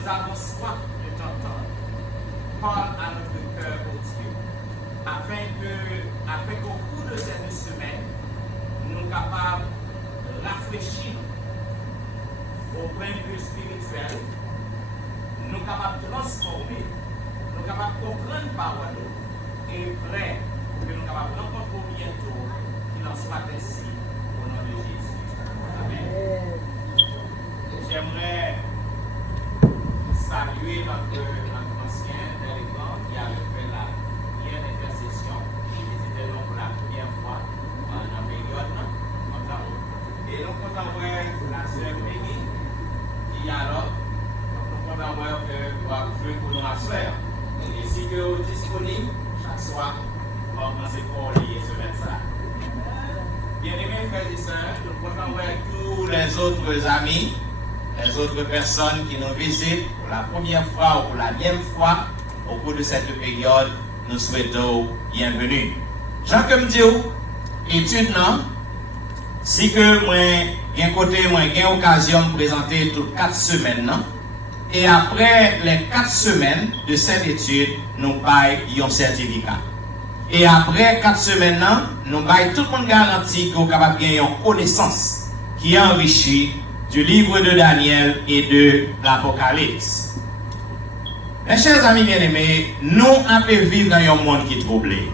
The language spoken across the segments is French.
nous avons soif de t'entendre. Parle à notre cœur, ô Dieu, afin qu'au cours de ces 2 semaines, nous soyons capables de rafraîchir au point de vue spirituel, nous sommes capables de transformer, nous sommes capables de comprendre la parole et prêts pour que nous soyons capables de rencontrer bientôt, qu'il en soit ainsi au nom de Jésus. Amen. J'aimerais saluer notre ancien déléguant qui avait fait la prière d'intercession. Ils étaient là pour la première fois dans la période. Et nous comptons voir la sœur Peggy qui est là. Nous comptons voir que nous allons jouer pour nos sœurs. Et si vous êtes disponible, chaque soir, on va commencer pour lier ce ça. Bien-aimés frères et sœurs, nous comptons voir tous les autres amis, les autres personnes qui nous visitent pour la première fois ou pour la deuxième fois au cours de cette période, nous souhaitons bienvenue. Jean comme dit, étude non, si que moi, j'ai occasion de présenter toutes 4 semaines, non? Et après les 4 semaines de cette étude, nous payons un certificat. Et après 4 semaines, non, nous payons tout le monde garanti qu'on est capable de gagner une connaissance qui enrichit du livre de Daniel et de l'Apocalypse. Mes chers amis bien-aimés, nous avons vivre dans un monde qui est troublé.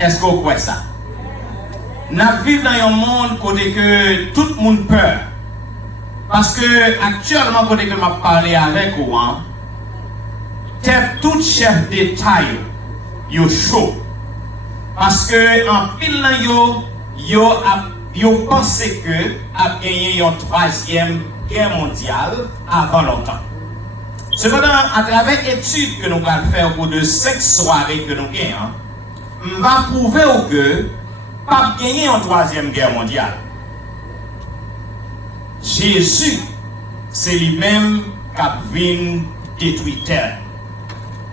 Est-ce que vous croyez ça? Nous vivons dans un monde côté que tout le monde peur. Parce que actuellement, côté que je parle avec vous, tout chef d'État, yo chaud. Parce que en pile yo pensé que a gagné une 3e guerre mondiale avant longtemps. Cependant, à travers l'étude que nous allons faire au cours de 5 soirées que nous gagnons, on va prouver que pas gagné une 3e guerre mondiale. Jésus, c'est lui-même qui a venu détruire terre.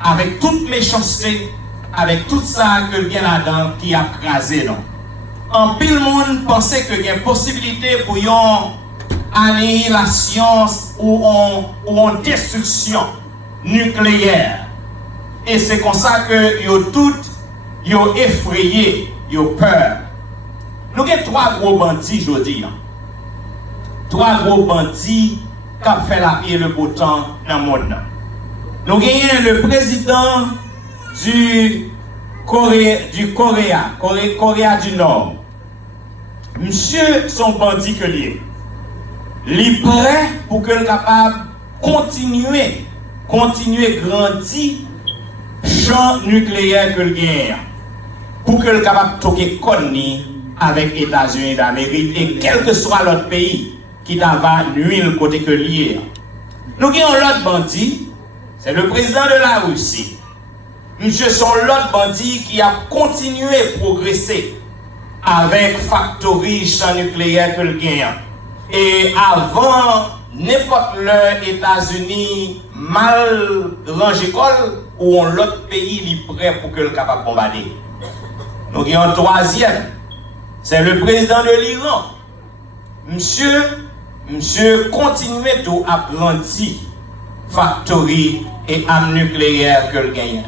Avec toute méchanceté, avec tout ça que vient là-dedans qui a crasé, non? En pile monde pensait qu'il y a une possibilité pour une annihilation ou une destruction nucléaire. Et c'est comme ça que yo tout yo effrayé, yo peur. Nous avons 3 gros bandits aujourd'hui. 3 gros bandits qui ont fait la vie et le beau temps dans le monde. Nous avons le président du Corée du Nord. Monsieur son bandit que lié. Il est prêt pour que le capable continuer grandir champ nucléaire que le gagne. Pour que le capable toquer connu avec les États-Unis d'Amérique et quel que soit l'autre pays qui va nuire le côté que lié. Nous avons l'autre bandit, c'est le président de la Russie. Monsieur son l'autre bandit qui a continué à progresser avec factory champ nucléaire que le gagne. Et avant n'importe les États-Unis mal rangé col ou l'autre pays est prêt pour que le capable bombarder. Nous avons un 3e, c'est le président de l'Iran. Monsieur continue tout à grandir factory et armes nucléaires que le gagne.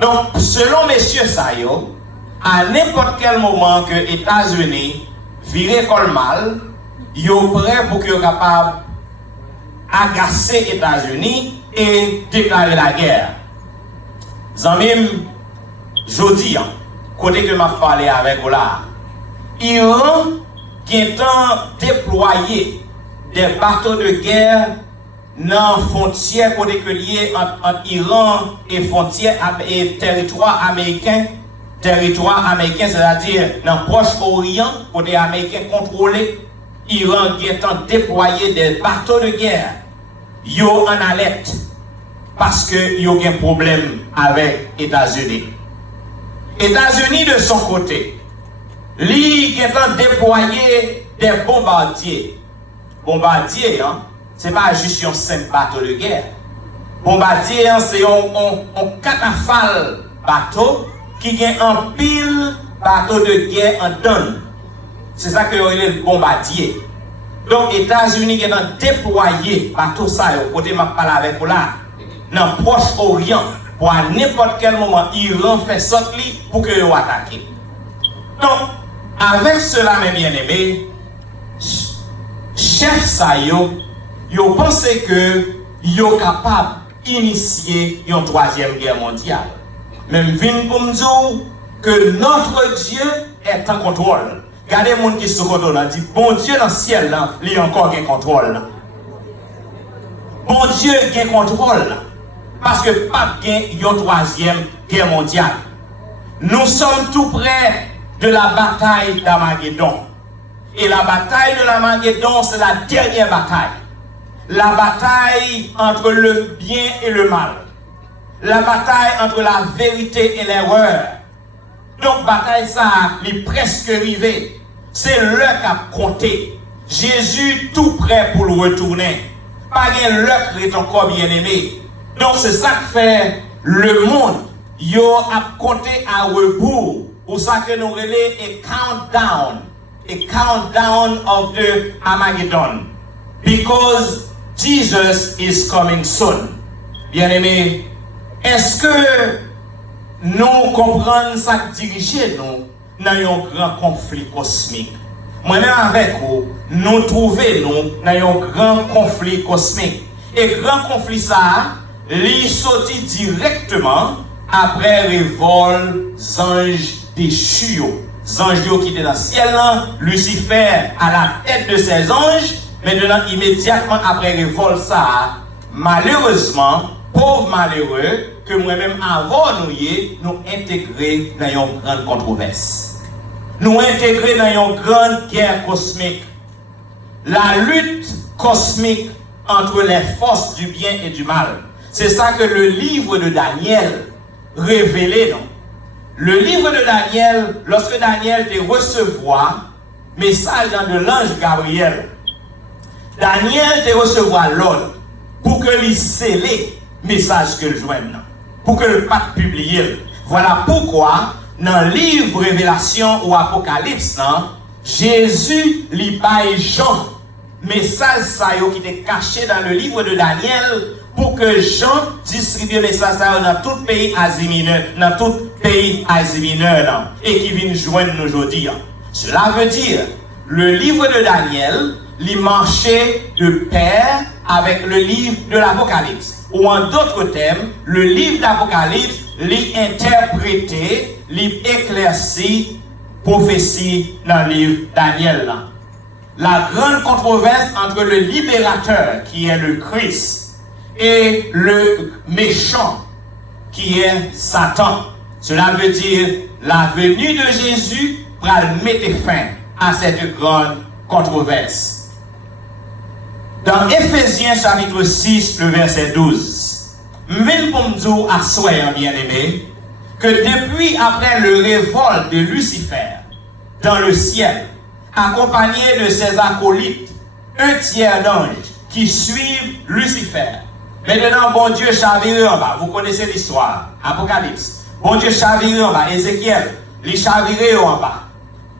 Donc, selon messieurs Sayo, à n'importe quel moment que les États-Unis virent col mal, ils sont prêts pour qu'ils soient capables d'agacer les États-Unis et déclarer la guerre. Zamim, jeudi, côté que m'a parlé avec vous là, Iran qui est déployé des bateaux de guerre dans la frontière côté que lié entre Iran et frontière et territoire américain, c'est-à-dire dans le Proche-Orient, côté américain contrôlé, Iran qui est déployé des bateaux de guerre. Yo en alerte parce que yo a un problème avec les États-Unis. États-Unis de son côté, lui qui déployé des bombardiers. Bombardier, hein, c'est pas juste un simple bateau de guerre. Bombardier, hein, c'est un catafale bateau qui a un pile bateau de guerre en tonne. C'est ça que est le bombardier. Donc, États-Unis qui ont déployé par tout ça, côté m'a parlé avec vous là, dans le Proche-Orient, pour à n'importe quel moment, Iran fait sortir pour que vous attaquez. Donc, avec cela, mes bien-aimés, chef ça, yo pense que yo capable d'initier une troisième guerre mondiale. Même vin pour me dire que notre Dieu est en contrôle. Regardez les gens qui sont contrôle, dit bon Dieu dans le ciel, là, il a encore un contrôle. Bon Dieu a un contrôle. Parce que pas de une troisième guerre mondiale. Nous sommes tout près de la bataille d'Armageddon. Et la bataille de l'Armageddon, c'est la dernière bataille. La bataille entre le bien et le mal. La bataille entre la vérité et l'erreur. Donc, bataille ça, est presque arrivée. C'est l'heure qu'a compté. Jésus tout prêt pour le retourner. Pas l'heure qui est encore bien aimé. Donc, c'est ça que fait le monde. Yo a compté à rebours. Pour ça que nous relais a countdown of the Armageddon. Because Jesus is coming soon. Bien aimé, est-ce que nous comprenons ça qui dirige nous dans un grand conflit cosmique? Moi-même avec vous, nous trouvons nous dans un grand conflit cosmique. Et grand conflit ça, il sorti directement après révolte anges déchus. Anges qui étaient dans le ciel, Lucifer à la tête de ces anges, maintenant immédiatement après révolte ça, malheureusement, pauvre malheureux, que moi-même avant nous intégrés dans une grande controverse. Nous intégrés dans une grande guerre cosmique. La lutte cosmique entre les forces du bien et du mal. C'est ça que le livre de Daniel révélait, non? Le livre de Daniel, lorsque Daniel te recevoir message de l'ange Gabriel, Daniel te recevoir l'ordre pour que lui scellé message que le joigne, pour que le pas publié. Voilà pourquoi dans le livre Révélation ou Apocalypse, Jésus lui baille Jean message ça qui était caché dans le livre de Daniel pour que Jean distribue le message dans tout pays Asie mineure, dans tout pays Asie mineure, et qui vient joindre nous aujourd'hui. Cela veut dire, le livre de Daniel, il marchait de pair avec le livre de l'Apocalypse. Ou en d'autres termes, le livre d'Apocalypse, l'interprété, l'éclairci, prophétie dans le livre de Daniel. La grande controverse entre le libérateur, qui est le Christ, et le méchant, qui est Satan. Cela veut dire la venue de Jésus pour mettre fin à cette grande controverse. Dans Éphésiens chapitre 6, le verset 12, je vais pour me dire à soi, bien-aimé, que depuis après le révolte de Lucifer dans le ciel, accompagné de ses acolytes, un tiers d'anges qui suivent Lucifer. Maintenant, bon Dieu chaviré en bas. Vous connaissez l'histoire. Apocalypse. Bon Dieu chaviré en bas. Ézéchiel, il chaviré en bas.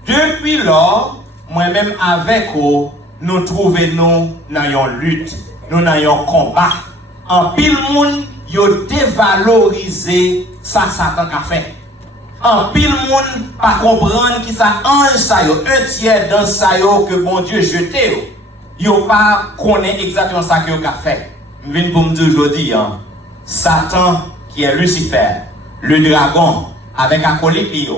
Depuis lors, moi-même avec vous, nous trouvons dans une lutte, nous dans un combat. En pile monde, yo dévalorisé ça Satan a fait. En pile monde pas comprendre qui ça ange ça yo, un tiers dans ça yo que bon Dieu jeté yo pas connaît exactement ça que yo a fait. Je viens pour me dire aujourd'hui, Satan qui est Lucifer, le dragon avec acolyte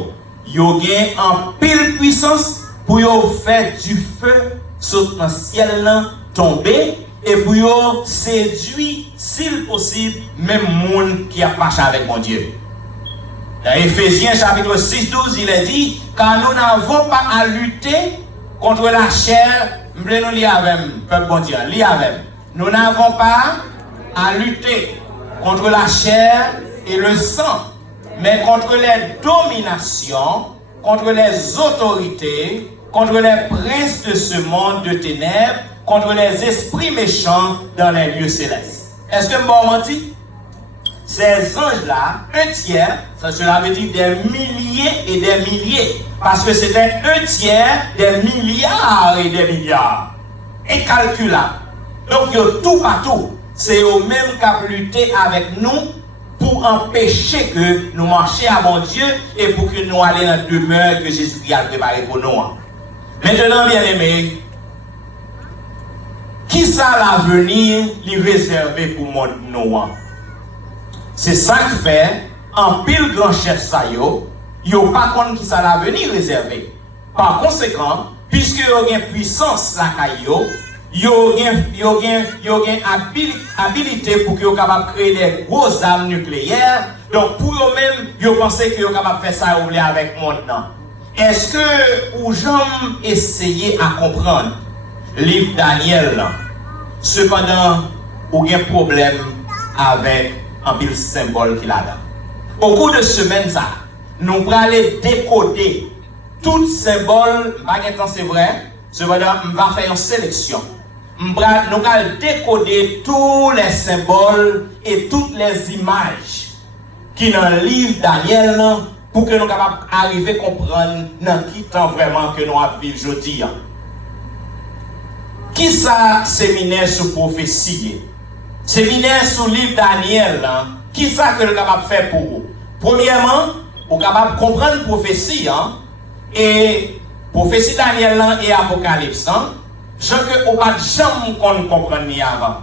yo gagne en pile puissance pour yo faire du feu sur le ciel là tomber et pour yo séduire s'il possible même monde qui a marché avec mon Dieu. Dans Éphésiens chapitre 6, 12, il est dit, car nous n'avons pas à lutter contre la chair, nous lire avec, peuple bon Dieu, lire avec. Nous n'avons pas à lutter contre la chair et le sang, mais contre les dominations, contre les autorités, contre les princes de ce monde de ténèbres, contre les esprits méchants dans les lieux célestes. Est-ce que je menti? Ces anges-là, un tiers, cela veut dire des milliers et des milliers. Parce que c'était un tiers des milliards et des milliards. incalculable. Donc, yo tout partout, c'est eux même qui ont lutté avec nous pour empêcher que nous marchions à mon Dieu et pour que nous allions dans la demeure que Jésus a préparée pour nous. Maintenant, bien aimé, qui ça l'avenir lui réservé pour nous? C'est ça qui fait, en pile grand chef ça yo pas contre qui ça l'avenir réservé. Par conséquent, puisque yo gen puissance la caillou, yo gen habilité pour que yo capable créer des grosses armes nucléaires. Donc pour eux même, yo pensent que yo capable faire ça avec monde nan. Est-ce que ou jamais essayer à comprendre livre Daniel là? Cependant, ou gen problème avec un pile symbole qu'il a là. Au cours de semaine ça, nous allons aller décoder tout symbole, c'est vrai, cependant, on va faire une sélection. Nous allons décoder tous les symboles et toutes les images qui dans le livre Daniel pour que nous soyons capables d'arriver à comprendre dans qui temps vraiment que nous vivons aujourd'hui. Qui ça séminaire sur prophétie? Séminaire sur le livre Daniel, qui ça que nous sommes capables de faire pour vous? Premièrement, vous êtes capable de comprendre la prophétie, et prophétie Daniel et Apocalypse, je que vous pas jamais comprendre ni avant.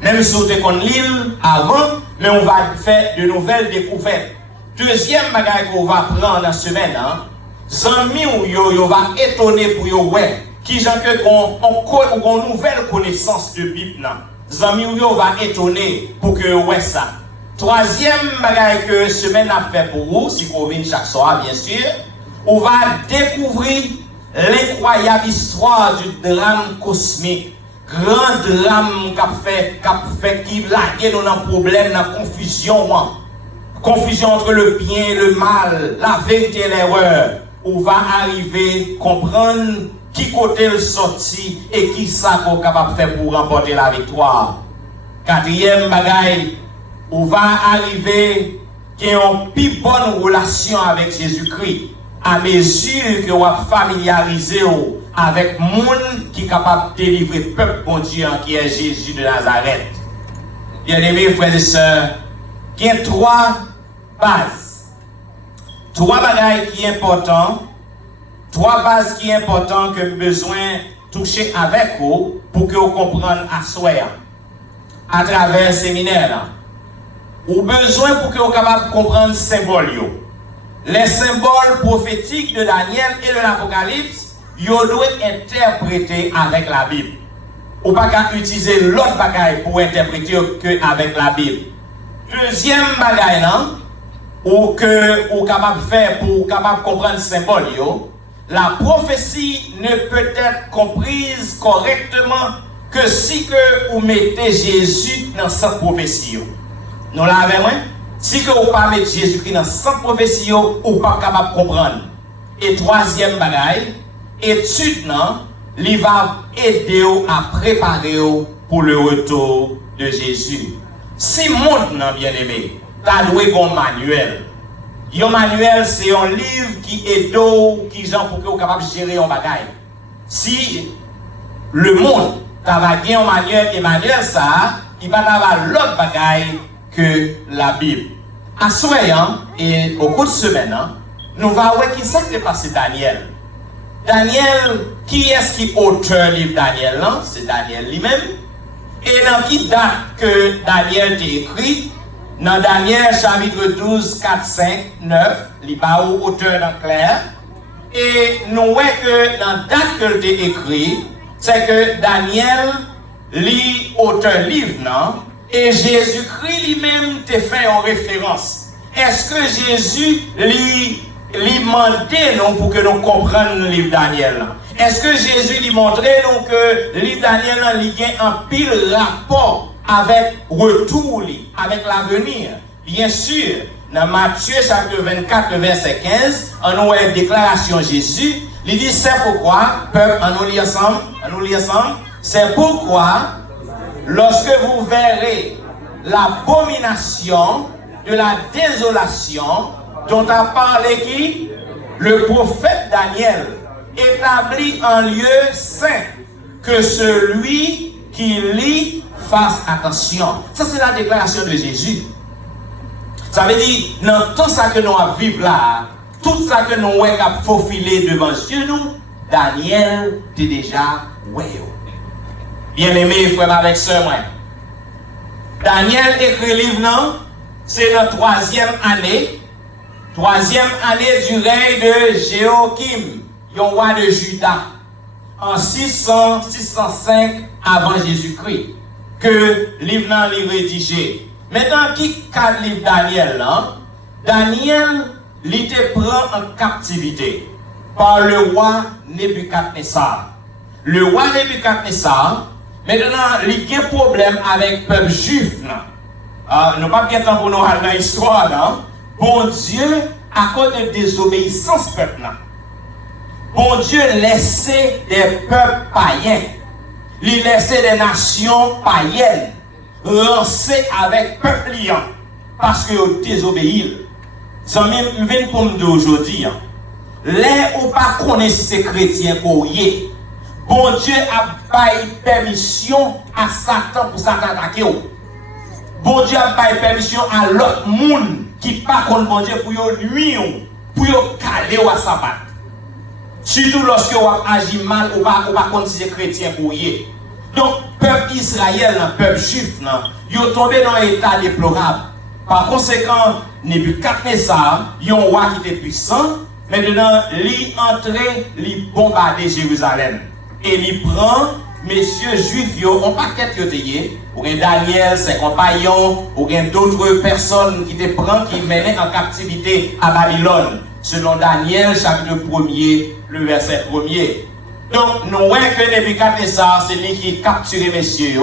Même si vous avez l'île avant, mais on va faire de nouvelles découvertes. Deuxième bagage qu'on va prendre dans la semaine, zami ou yo va étonner pour yo ouais, qui gens que on nouvelle connaissance de Bible. Zami ou yo va étonner pour que ouais ça. Troisième bagage que semaine a fait pour vous, si vous venez chaque soir, bien sûr, on va découvrir l'incroyable histoire du drame cosmique. Grand drame qui lague nous dans problème, dans confusion. Confusion entre le bien et le mal, la vérité et l'erreur. On va arriver à comprendre qui côté le sorti et qui ça qu'on est capable de faire pour remporter la victoire. Quatrième bagage, on va arriver qui ont une plus bonne relation avec Jésus-Christ à mesure que vous familiarisez avec le monde qui est capable de délivrer le peuple bon Dieu qui est Jésus de Nazareth. Bien-aimés frères et sœurs, il y a trois bases. Trois bagages qui sont importants. Trois bases qui sont importantes que vous avez besoin de toucher avec vous pour que vous compreniez à soi à travers le séminaire. Ou besoin pour que vous capable de comprendre les symboles. Les symboles prophétiques de Daniel et de l'Apocalypse, vous devez interpréter avec la Bible. Ou pas qu'à utiliser l'autre bagaille pour interpréter que avec la Bible. Deuxième bagaille, ou que vous capable de faire pour capable comprendre les symboles, la prophétie ne peut être comprise correctement que si que vous mettez Jésus dans cette prophétie. Nous l'avons, si que vous ne pas mettre Jésus-Christ dans cette prophétie, vous ne pas capable de comprendre. Et troisième bagaille, étude, il va aider à préparer pour le retour de Jésus. Si monde, bien aimé, tu as doué un manuel. Un manuel, c'est un livre qui aide qui gens pour que vous capable de gérer un bagaille. Si le monde t'as bien un manuel et manuel ça, il va avoir l'autre bagaille que la Bible. En soyant, et au cours de semaine, nous allons voir qui s'est passé Daniel. Daniel, qui est-ce qui est auteur du livre Daniel? C'est Daniel lui-même. Et dans qui date que Daniel a écrit? Dans Daniel chapitre 12, 4, 5, 9, il n'y a pas auteur dans clair. Et nous voyons que dans la date que il a écrit, c'est que Daniel lit auteur livre, non? Et Jésus-Christ lui-même te fait en référence. Est-ce que Jésus lui demandait non pour que nous comprenions le livre Daniel? Est-ce que Jésus lui montrait donc que le livre Daniel a un pile rapport avec retour, avec l'avenir? Bien sûr, dans Matthieu chapitre 24, verset 15, on a une déclaration Jésus. Il dit c'est pourquoi, peuple, on nous lit ensemble, c'est pourquoi, lorsque vous verrez l'abomination de la désolation dont a parlé qui? Le prophète Daniel, établi en lieu saint, que celui qui lit fasse attention. Ça, c'est la déclaration de Jésus. Ça veut dire, dans tout ça que nous vivons là, tout ça que nous avons faufilé devant Dieu, nous, Daniel était déjà ouais. Bien-aimé, frère avec sœur, moi. Daniel écrit le livre, non? C'est la 3e année. 3e année du règne de Jéhoiakim, le roi de Juda, en 605 avant Jésus-Christ, que le livre est rédigé. Maintenant, qui cadre le livre Daniel, là? Daniel, il était pris en captivité par le roi Nebuchadnezzar. Le roi Nebuchadnezzar, maintenant, il y a un problème avec le peuple juif. Nous n'avons pas de temps pour nous aller dans l'histoire. Bon Dieu, à cause de désobéissance peuple, bon Dieu laissait des peuples païens, il laissait des nations païennes lancer avec peuple liant parce qu'ils désobéissent. Ça me vient pour me dire aujourd'hui, les ou pas connaissent ces chrétiens pour y. Bon Dieu a pas permission à Satan pour Satan attaquer. Bon Dieu a pas permission à l'autre monde qui pas contre bon Dieu pour nuire, pour caler à sabbat. Surtout lorsque vous agissez mal ou pas contre ces chrétiens pour y. Donc, peuple Israël, peuple juif, ils sont tombés dans un état déplorable. Par conséquent, Nebuchadnezzar, il y a un roi qui était puissant, maintenant, il est entré, il bombarder Jérusalem. Et il prend, messieurs juifs, on pas qu'être yotéier, ou bien Daniel, ses compagnons, ou bien d'autres personnes qui te prennent, qui menaient en captivité à Babylone, selon Daniel, chapitre 1er, le verset 1er. Donc, nous voyons que Nebuchadnezzar, c'est lui qui capture messieurs.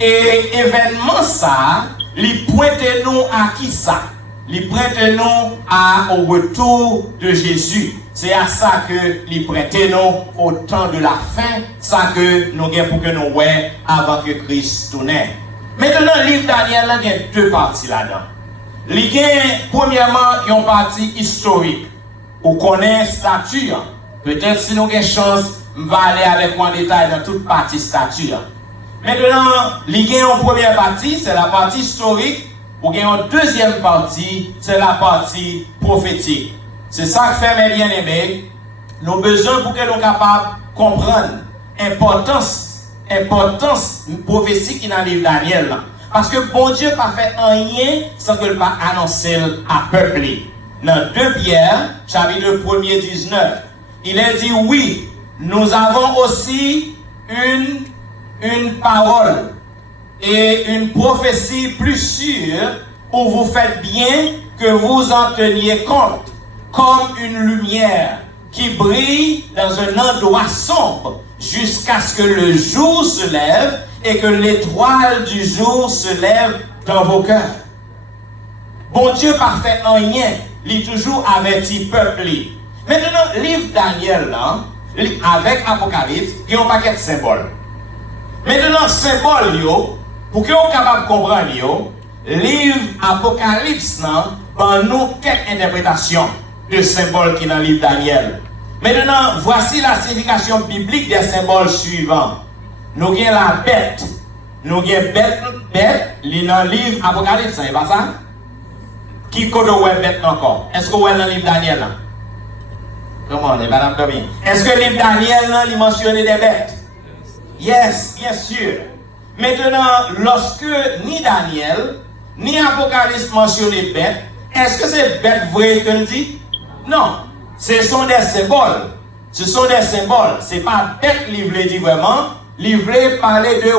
Et événement ça, il pointe nous à qui ça? Il pointe nous au retour de Jésus. C'est à ça que il pointe nous au temps de la fin, ça que nous avons pour que nous voyons avant que Christ tourne. Maintenant, le livre Daniel, il y a deux parties là-dedans. Il y a premièrement une partie historique, où on connaît statut. Peut-être si nous avons chance, on va aller avec moi en détail dans toute partie statut. Maintenant, il y a une première partie, c'est la partie historique, ou il y a une deuxième partie, c'est la partie prophétique. C'est ça que fait mes bien-aimés. Nous avons besoin pour que nous soyons capables de comprendre l'importance prophétique qui est dans le livre Daniel. Parce que bon Dieu n'a pas fait rien sans que le pas annoncer à peuple. Dans 2 Pierre, chapitre 1er 19, il est dit oui, nous avons aussi une parole et une prophétie plus sûre où vous faites bien que vous en teniez compte, comme une lumière qui brille dans un endroit sombre jusqu'à ce que le jour se lève et que l'étoile du jour se lève dans vos cœurs. Bon Dieu parfait en rien, il est toujours averti peuple. Maintenant, livre Daniel, là, avec Apocalypse, il y a un paquet de symboles. Maintenant, symbole, pour que vous capable de comprendre, livre Apocalypse, dans nous quelques interprétations de symboles qui sont dans le livre Daniel. Maintenant, voici la signification biblique des symboles suivants. Nous avons la bête. Nous avons bête, dans le livre Apocalypse, c'est pas ça? Qui connaît bête encore? Est-ce que vous avez dans le livre Daniel? Comment on est, madame Tommy? Est-ce que le livre Daniel, il mentionne des bêtes? Yes, bien sûr. Maintenant, lorsque ni Daniel, ni Apocalypse mentionnent les bêtes, est-ce que c'est bête vrai que le dit? Non. Ce sont des symboles. Ce sont des symboles. Ce n'est pas bête qu'il veut dire vraiment. Il veut parler de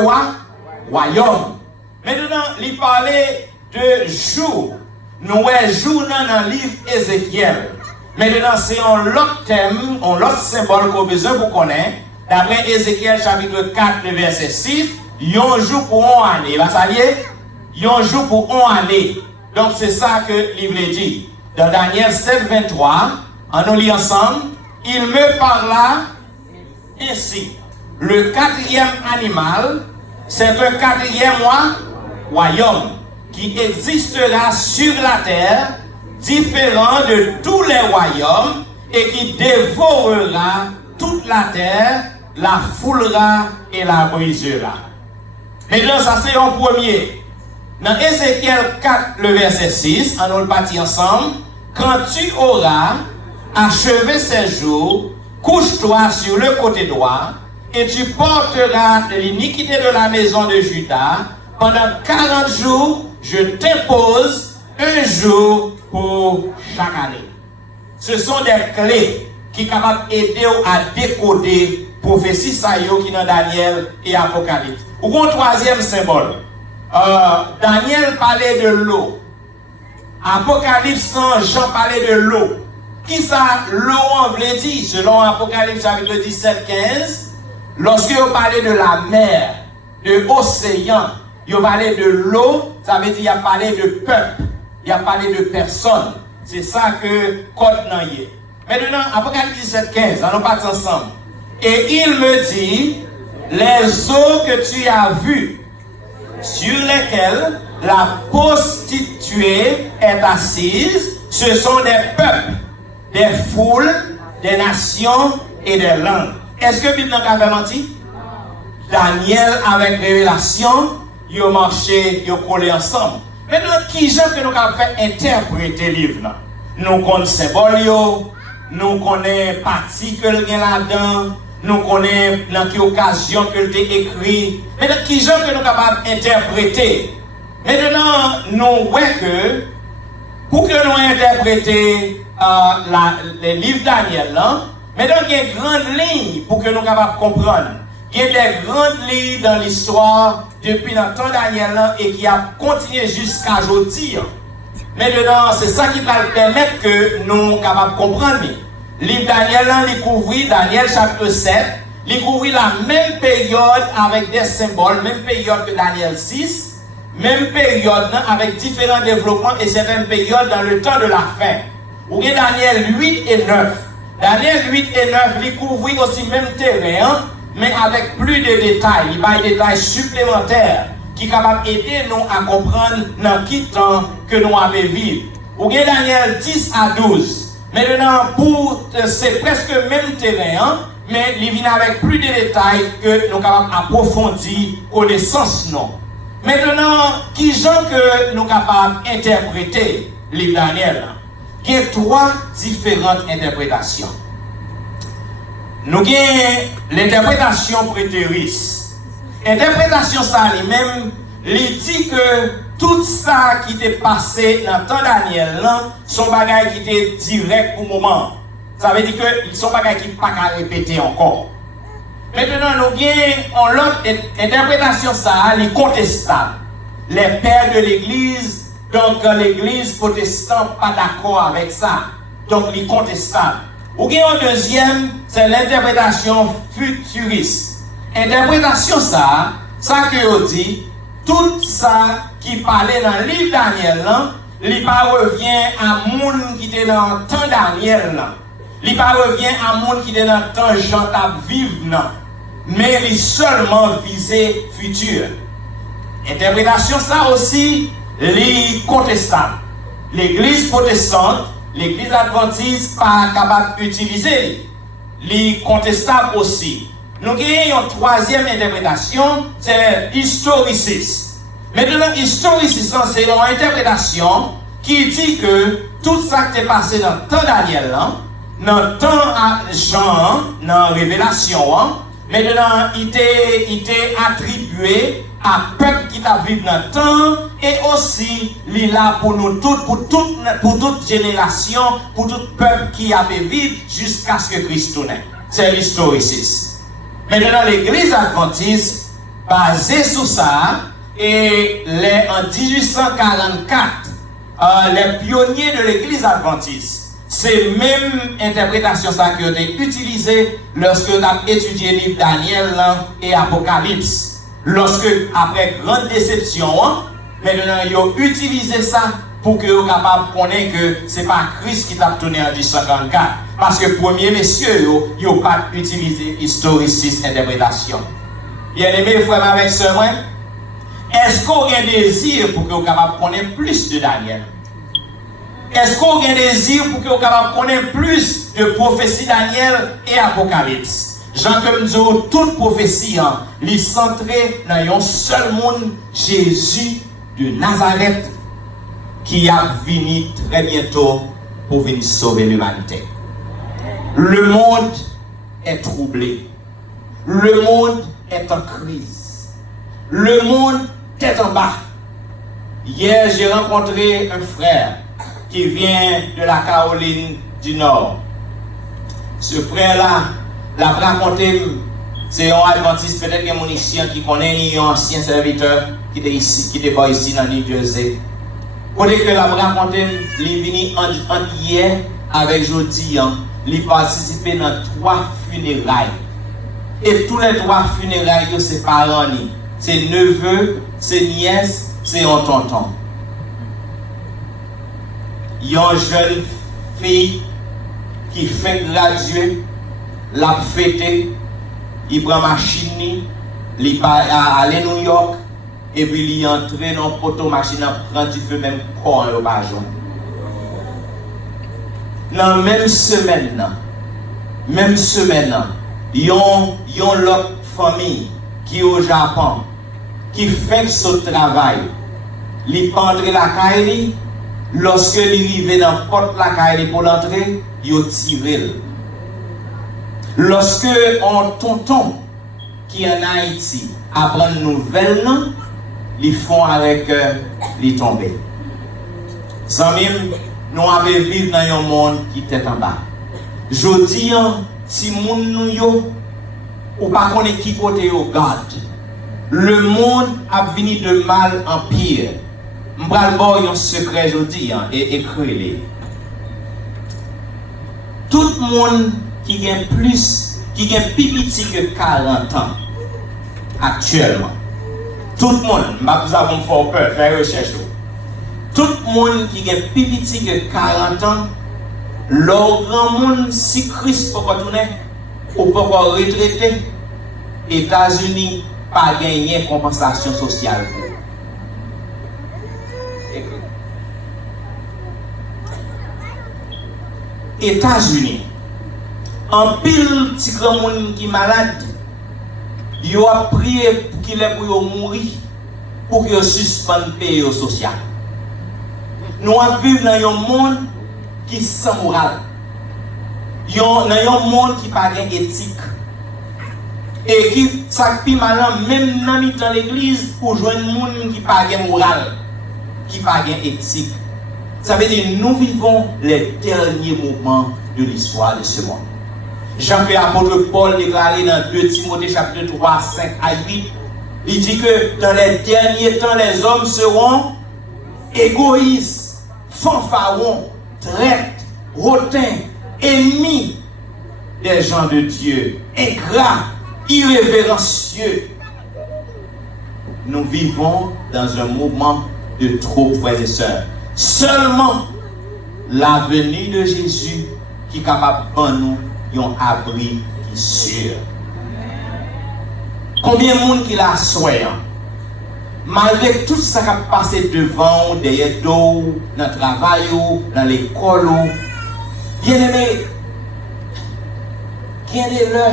royaume. Maintenant, il parlait de jour. Nous voyons jour dans le livre Ézéchiel. Maintenant, c'est un autre thème, un autre symbole qu'on a besoin pour connaître. D'après Ézéchiel chapitre 4, le verset 6, il y a un jour pour 1 année. Là, ça y est? Il y a un jour pour 1 année. Donc, c'est ça que le livre dit. Dans Daniel 7, 23, en nous lit ensemble, il me parla ainsi. Le 4e animal, c'est un 4e royaume qui existera sur la terre, différent de tous les royaumes, et qui dévorera toute la terre la foulera et la brisera. Maintenant, ça c'est en premier. Dans Ézéchiel 4, le verset 6, on le partit ensemble. Quand tu auras achevé ces jours, couche-toi sur le côté droit, et tu porteras l'iniquité de la maison de Juda. Pendant 40 jours, je t'impose un jour pour chaque année. Ce sont des clés qui sont capables d'aider à décoder prophétie Sayo qui dans Daniel et Apocalypse. Ou un troisième symbole. Daniel parlait de l'eau. Apocalypse, Jean parlait de l'eau. Qui ça, l'eau en veut dire? Selon Apocalypse chapitre 17, 15, lorsque vous parlez de la mer, de l'océan, vous parlez de l'eau, ça veut dire qu'il a parlé de peuple, il a parlé de personnes. C'est ça que Côte n'a y est. Maintenant, Apocalypse 17, 15, allons partir ensemble. Et il me dit, les eaux que tu as vues, sur lesquelles la prostituée est assise, ce sont des peuples, des foules, des nations et des langues. Est-ce que Bible n'a pas menti? Daniel, avec révélation, ils ont marché, ils ont collé ensemble. Maintenant, qui gens que nous avons fait interpréter le livre? Nous connaissons symbole, nous connaissons partie que le là-dedans, nous connaissons dans quelle occasion que le écrit. Maintenant, qui gens que nous avons capables d'interpréter? Maintenant, nous voyons que pour que nous interpréter les livres de Daniel, maintenant, il y a une grande ligne pour que nous soyons capables de comprendre. Il y a des grandes lignes dans l'histoire depuis le temps de Daniel et qui a continué jusqu'à aujourd'hui. Maintenant, c'est ça qui va permettre que nous soyons capables de comprendre. Le livre de Daniel, il couvre Daniel chapitre 7, il couvre la même période avec des symboles, même période que Daniel 6. Même période avec différents développements et certaines périodes dans le temps de la fin. Ou bien Daniel 8 et 9. Daniel 8 et 9, il couvre aussi même terrain, mais avec plus de détails. Il y a des détails supplémentaires qui sont capables d'aider nous à comprendre dans quel temps que nous avons vécu. Ou bien Daniel 10 à 12. Maintenant, c'est presque le même terrain, mais il vient avec plus de détails que nous sommes capables d'approfondir connaissance non. Maintenant, qui gens que nous sommes capables d'interpréter le livre de Daniel? Il y a trois différentes interprétations. Nous avons l'interprétation prétériste. L'interprétation ça lui-même, il dit que tout ça qui est passé dans le temps de Daniel, sont bagages qui étaient directs pour le moment. Ça veut dire que ils sont bagages qui ne sont pas à répéter encore. Maintenant, nous avons l'autre interprétation, ça, les contestables. Les pères de l'Église, donc l'Église protestante pas d'accord avec ça. Donc, les contestables. Ou bien un deuxième, c'est l'interprétation futuriste. Interprétation, ça que vous dit, tout ça qui parlait dans le livre Daniel, il pas revient à monde qui était dans le temps Daniel. Il pas revient à monde qui était dans le temps Jean t'a vivre. Mais il seulement visé futur. Interprétation ça aussi, les contestables. L'église protestante, l'église adventiste pas capable d'utiliser. Les contestables aussi. Nous avons une troisième interprétation, c'est l'historiciste. Maintenant, l'historiciste, c'est une interprétation qui dit que tout ça qui est passé dans le temps Daniel, dans le temps Jean, dans la révélation, maintenant, il était attribué à peuple qui t'a vécu dans le temps et aussi il est là pour nous toutes, pour toute génération, pour tout peuple qui a vécu jusqu'à ce que Christ tourne. C'est l'historiciste. Maintenant, l'église adventiste, basée sur ça, et en 1844, les pionniers de l'église adventiste, c'est même interprétation ça qui a été utilisée lorsque on a étudié le livre Daniel et Apocalypse. Lorsque, après grande déception, maintenant, ils ont utilisé ça pour que vous soyez capable de connaître que ce n'est pas Christ qui t'a tourné en 1844. Parce que premier messieurs, ils n'ont pas utilisé historiciste interprétation. Bien aimé, frère avec sœur, est-ce qu'on a un désir pour que vous soyez capable de connaître plus de Daniel? Est-ce qu'on a un désir pour que vous soyez capable de connaître plus de prophétie Daniel et Apocalypse? Jean comme dit, toute prophétie, est centrée dans un seul monde, Jésus de Nazareth, qui a venu très bientôt pour venir sauver l'humanité. Le monde est troublé. Le monde est en crise. Le monde est en bas. Hier, j'ai rencontré un frère qui vient de la Caroline du Nord. Ce frère-là, l'a raconté, c'est un adventiste, peut-être un monicien qui connaît un ancien serviteur qui était ici, qui était pas ici dans New Jersey. Côté que l'a raconté, il est venu en hier avec Jody, il participé dans 3 funérailles. Et tous les 3 funérailles, c'est parents, c'est neveu, c'est nièce, c'est un tonton. Il y a une jeune fille qui fait graduer, l'a fêté, il prend machine, il va aller à New York, et puis il entre dans le poteau machine, il prend du feu, même corps au bajon. Dans la même semaine, il y a l'autre famille qui est au Japon, qui fait ce travail. Il prend la caille, lorsque il arrive dans la porte de la caille pour l'entrée, il tire. Lorsque un tonton qui est en Haïti apprend une nouvelle, ils font avec les tombés. Zamim, nous avons vécu dans un monde qui était en bas. Je dis, si nous yo, ou pas connaître qui côté au garde, le monde a venu de mal en pire. Je vais vous un secret, je dis, et écrire. Tout le monde qui a plus, qui a plus petit que 40 ans, actuellement. Tout le monde, nous avons fort peur, faire recherche. Tout le monde qui a plus petit que 40 ans, le grand monde, si Christ peut retourner, ou peut retraiter, États-Unis pas gagné compensation sociale. États-Unis, en pile petit grand monde qui est malade, il a prié pour qu'il ait pour mourir, pour qu'il suspende le pays social. Nous vivons dans un monde qui est sans morale. Dans un monde qui n'a pas d'éthique. Et qui s'active malin, même dans l'église, pour jouer un monde qui n'a pas de morale, qui n'a pas d'éthique. Ça veut dire que nous vivons les derniers moments de l'histoire de ce monde. Jean-Pierre apôtre Paul déclaré dans 2 Timothée chapitre 3, 5 à 8, il dit que dans les derniers temps, les hommes seront égoïstes, fanfarons, traites, hautains, ennemis des gens de Dieu, ingrats, irrévérencieux. Nous vivons dans un moment de trouble, frères et sœurs. Seulement la venue de Jésus qui est capable de nous un abri qui est sûr. Combien de monde qui l'a souhaité, malgré tout ça qui a passé devant, derrière nous, dans le travail, dans l'école, bien aimé, gardez-le,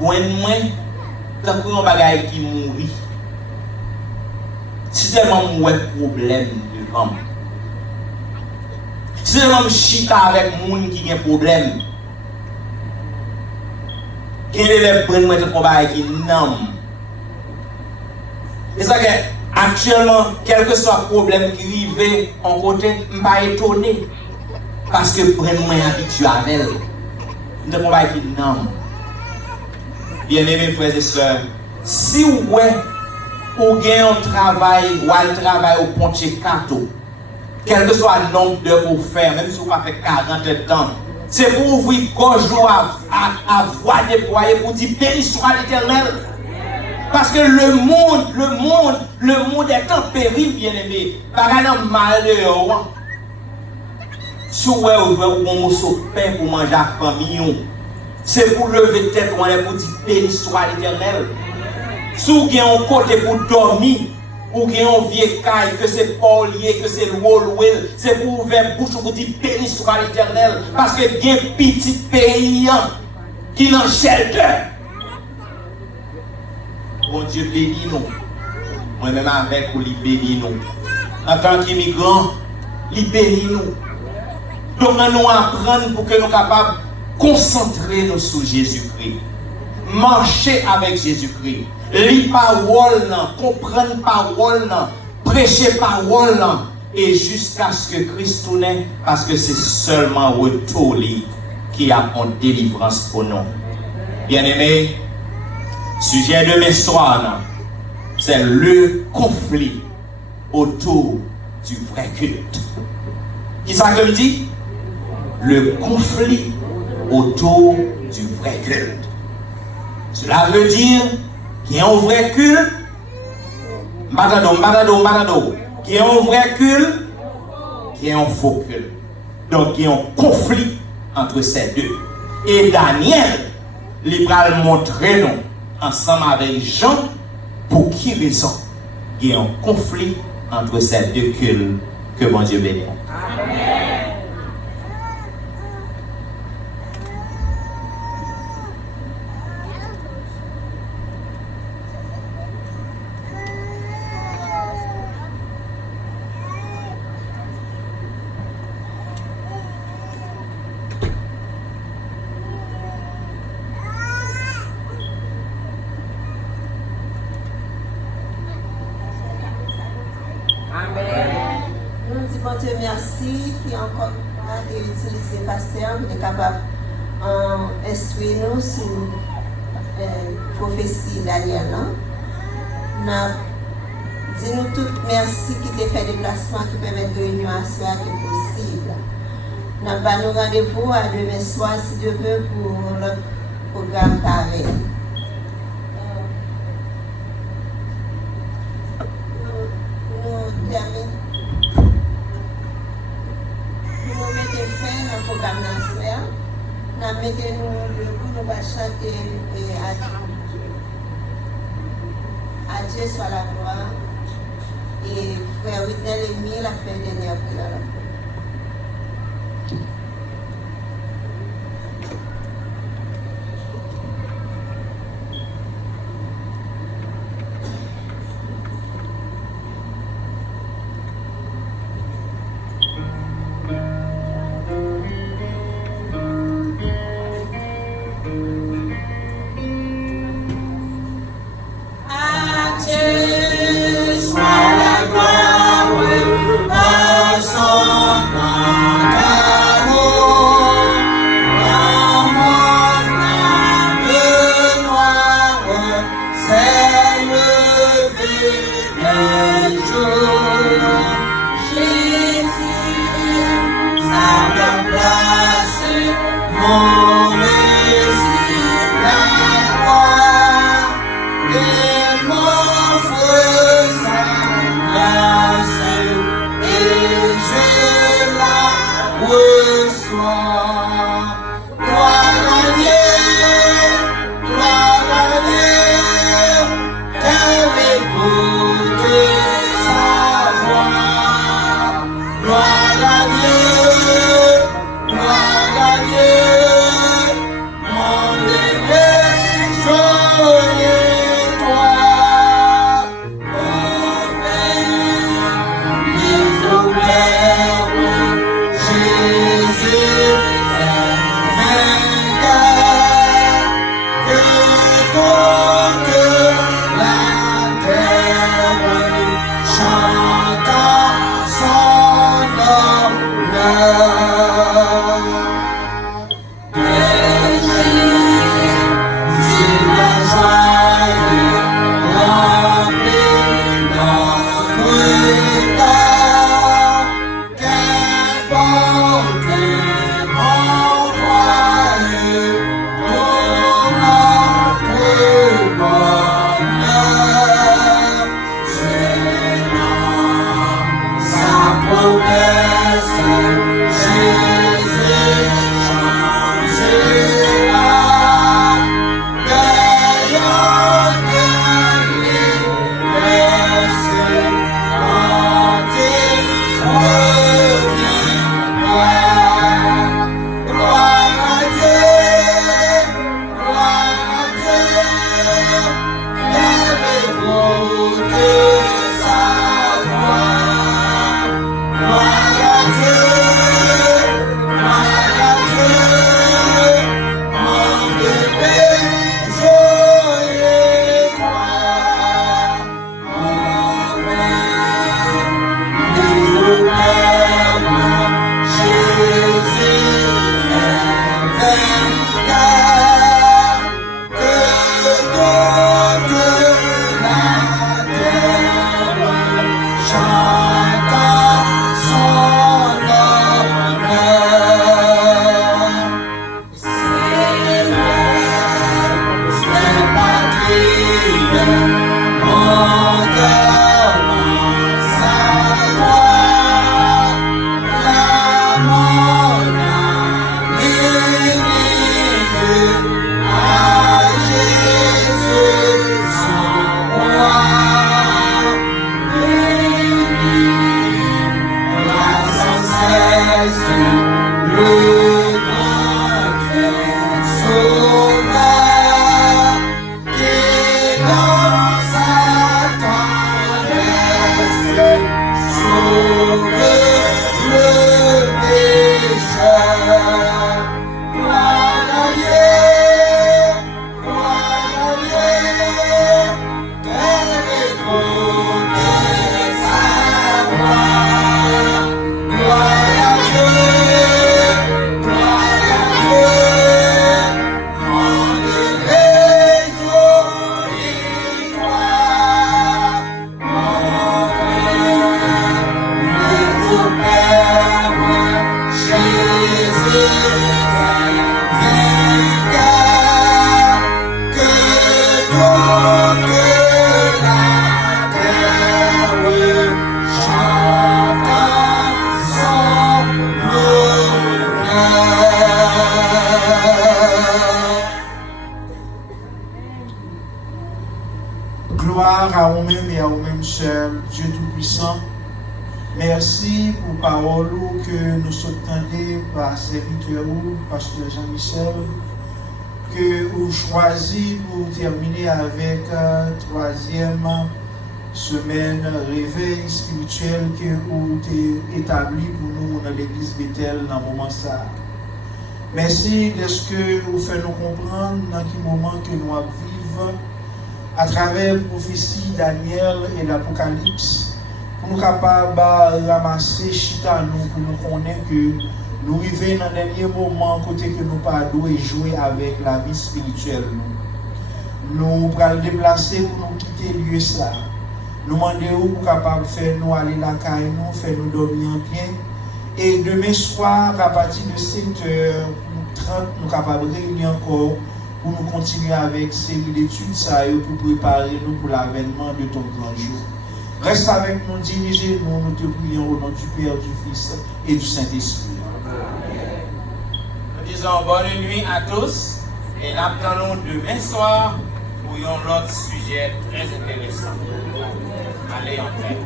moins tant que un bagage qui mourit. Si tellement un problème devant, si tellement chita avec moun qui a un problème, quel est le premier bagage qui n'aime. C'est ça que actuellement, quel que soit le problème qui arrive en côté, je ne suis pas étonné. Parce que vraiment habitué avec elle. Nous ne pouvons pas dire non. Bien-aimés frères et sœurs, si vous avez un travail ou un travail au Pontificato, quel que soit le nombre d'heures pour faire, même si vous n'avez pas fait 40 ans, c'est pour ouvrir gauche à voix déployée pour dire béni soit l'Éternel. Parce que le monde est en péril, bien-aimé. Par un malheur. Si vous avez un morceau de pain pour manger à la famille, c'est pour lever tête pour dire béni soit l'Éternel. Si vous avez un côté pour dormir, ou gen yon vieux caille, que c'est pas lié, que c'est loué, c'est pour ouvrir bouche pour dire béni soit l'Éternel. Parce que gen petit pays qui n'en shelter. Bon Dieu bénis nous. Moi-même avec ou il bénis nous. En tant qu'immigrants, il bénis nous. Donc nous apprendre pour que nous soyons capables de concentrer nous sur Jésus-Christ. Marcher avec Jésus-Christ. Lire parole, comprendre parole, prêcher parole, et jusqu'à ce que Christ tourne, parce que c'est seulement retour qui a une délivrance pour nous. Bien-aimés, sujet de mes soirs, c'est le conflit autour du vrai culte. Qui ça que me dit? Le conflit autour du vrai culte. Cela veut dire qu'il y a un vrai culte, qu'il y a un vrai culte, qu'il y a un faux culte. Donc il y a un conflit entre ces deux. Et Daniel, il va le montrer nous, ensemble avec Jean, pour qui raison il y a un conflit entre ces deux cultes. Que bon Dieu bénisse. Amen. Merci qui encore utilisé pasteur qui est capable d'instruire nous sur prophétie Daniel. Dis-nous toutes merci qui t'a fait déplacement qui permet de réunion à soir qui est possible. Nous avons rendez-vous à demain soir si Dieu veut pour notre programme pareil. Nous terminons. Nous mettons fin à notre programme national. Nous mettons le coup, nous allons chanter à Dieu soit la gloire. Et frère Whitney et Mille a fait une dernière prière. Song nous-mêmes et à nous-mêmes seuls, Dieu Tout-Puissant. Merci pour la parole que nous soutenons par serviteur ou pasteur Jean-Michel, que vous choisi pour terminer avec troisième semaine réveil spirituel que vous avez établi pour nous dans l'église Bethel dans le moment ça. Merci de ce que vous faites nous comprendre dans quel moment que nous vivons à travers la prophétie Daniel et l'Apocalypse pour nous capables de ramasser chita nous pour nous connaître que nous vivons dans le dernier moment côté que nous pas doué jouer avec la vie spirituelle. Nous allons déplacer pour nous quitter le lieu ça. Nous demandons pour capable faire nous aller la caille nous, faire nous dormir bien. Et demain soir, à partir de 7h30, nous sommes capables de réunir encore pour nous continuer avec série d'études pour préparer nous pour l'avènement de ton grand jour. Reste avec nous, dirigez-nous, nous te prions au nom du Père, du Fils et du Saint-Esprit. Nous disons bonne nuit à tous et nous attendons demain soir pour un autre sujet très intéressant. Allez en paix.